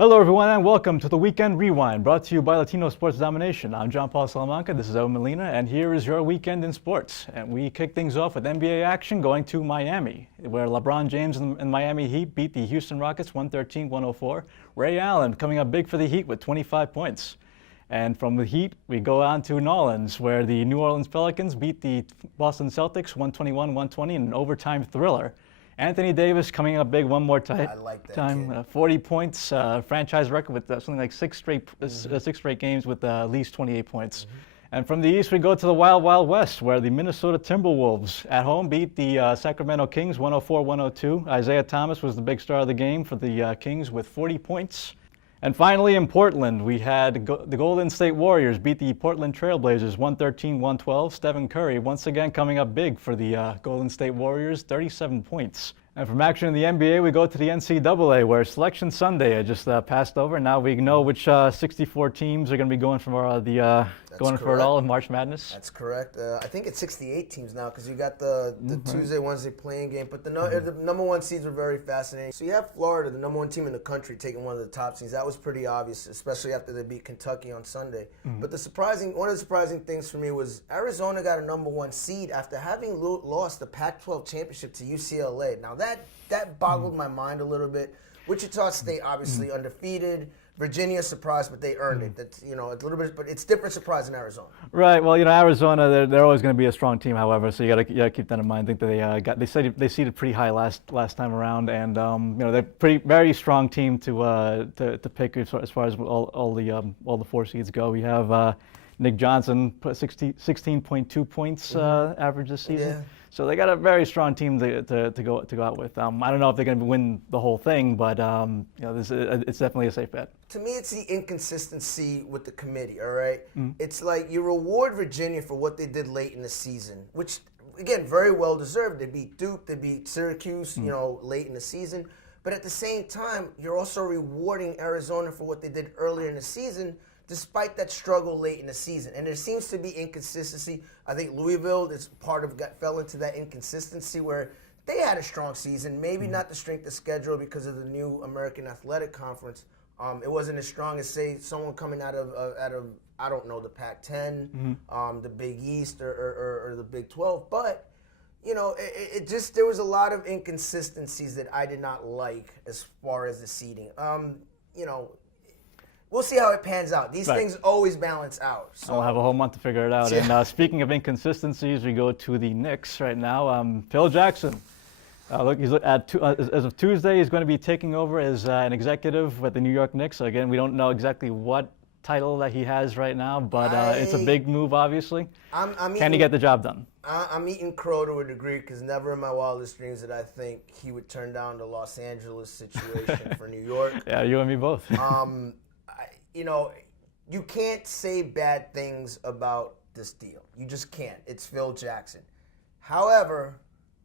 Hello, everyone, and welcome to the Weekend Rewind, brought to you by Latino Sports Domination. I'm John Paul Salamanca, this is Owen Molina, and here is your weekend in sports. And we kick things off with NBA action going to Miami, where LeBron James and Miami Heat beat the Houston Rockets 113-104. Ray Allen coming up big for the Heat with 25 points. And from the Heat, we go on to New Orleans, where the New Orleans Pelicans beat the Boston Celtics 121-120 in an overtime thriller. Anthony Davis coming up big one more time. I like that kid. 40 points, franchise record with something like six straight games with at least 28 points. And from the East, we go to the Wild Wild West, where the Minnesota Timberwolves at home beat the Sacramento Kings 104-102. Isaiah Thomas was the big star of the game for the Kings with 40 points. And finally, in Portland, we had the Golden State Warriors beat the Portland Trailblazers 113-112. Stephen Curry once again coming up big for the Golden State Warriors, 37 points. And from action in the NBA, we go to the NCAA, where Selection Sunday had just passed over. Now we know which 64 teams are going to be going for for it all in March Madness. That's correct. I think it's 68 teams now because you got the Tuesday, Wednesday playing game. But the number one seeds were very fascinating. So you have Florida, the number one team in the country, taking one of the top seeds. That was pretty obvious, especially after they beat Kentucky on Sunday. But one of the surprising things for me was Arizona got a number one seed after having lost the Pac-12 championship to UCLA. Now that boggled my mind a little bit. Wichita State obviously undefeated. Virginia surprised, but they earned it. That's a little bit, but it's different surprise in Arizona. Right. Well, Arizona, they're always going to be a strong team. However, so you got to keep that in mind. I think that they seeded pretty high last time around, and they're very strong team to pick as far as all the four seeds go. We have Nick Johnson put 16.2 points average this season. Yeah. So they got a very strong team to go out with. I don't know if they're going to win the whole thing, but it's definitely a safe bet. To me, it's the inconsistency with the committee, all right? It's like you reward Virginia for what they did late in the season, which, again, very well deserved. They beat Duke, they beat Syracuse, late in the season. But at the same time, you're also rewarding Arizona for what they did earlier in the season, despite that struggle late in the season. And there seems to be inconsistency. I think Louisville fell into that inconsistency where they had a strong season, maybe not the strength of schedule because of the new American Athletic Conference. It wasn't as strong as, say, someone coming out of I don't know, the Pac-10, the Big East, or the Big 12. But, there was a lot of inconsistencies that I did not like as far as the seeding. We'll see how it pans out. These things always balance out. So. I'll have a whole month to figure it out. Yeah. And speaking of inconsistencies, we go to the Knicks right now. Phil Jackson. As of Tuesday, he's going to be taking over as an executive with the New York Knicks. So again, we don't know exactly what title that he has right now, but it's a big move, obviously. Can he get the job done? I'm eating crow to a degree because never in my wildest dreams did I think he would turn down the Los Angeles situation for New York. Yeah, you and me both. You can't say bad things about this deal. You just can't. It's Phil Jackson. However,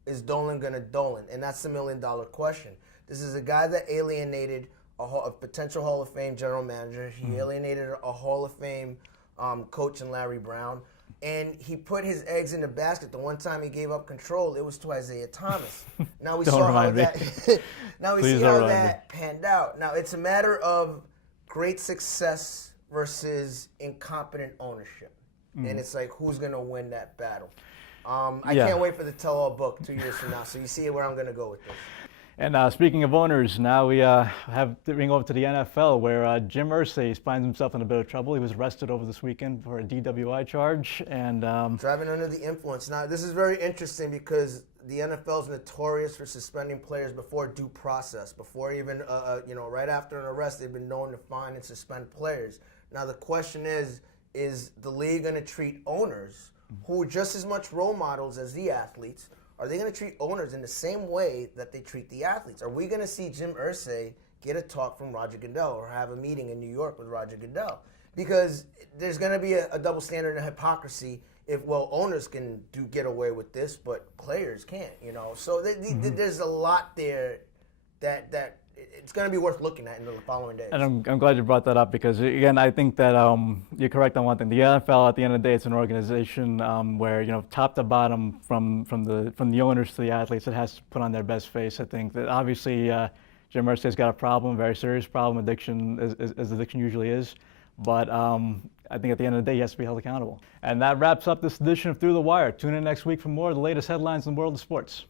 is Dolan going to Dolan? And that's the million-dollar question. This is a guy that alienated a potential Hall of Fame general manager. He alienated a Hall of Fame coach in Larry Brown. And he put his eggs in the basket. The one time he gave up control, it was to Isaiah Thomas. Now we saw how that panned out. Now it's a matter of great success versus incompetent ownership. And it's like, who's going to win that battle? I can't wait for the tell-all book 2 years from now. So you see where I'm going to go with this. And speaking of owners, now we have to bring over to the NFL, where Jim Irsay finds himself in a bit of trouble. He was arrested over this weekend for a DWI charge. And driving under the influence. Now, this is very interesting because the NFL is notorious for suspending players before due process. Before even, right after an arrest, they've been known to fine and suspend players. Now, the question is the league going to treat owners who are just as much role models as the athletes? Are they going to treat owners in the same way that they treat the athletes? Are we going to see Jim Irsay get a talk from Roger Goodell or have a meeting in New York with Roger Goodell? Because there's going to be a double standard and hypocrisy if, owners can get away with this, but players can't, So there's a lot there that it's going to be worth looking at in the following days. And I'm glad you brought that up because, again, I think that you're correct on one thing. The NFL, at the end of the day, it's an organization where, top to bottom, from the owners to the athletes, it has to put on their best face. I think that obviously Jim Irsay's got a problem, very serious problem, addiction, as addiction usually is. But I think at the end of the day, he has to be held accountable. And that wraps up this edition of Through the Wire. Tune in next week for more of the latest headlines in the world of sports.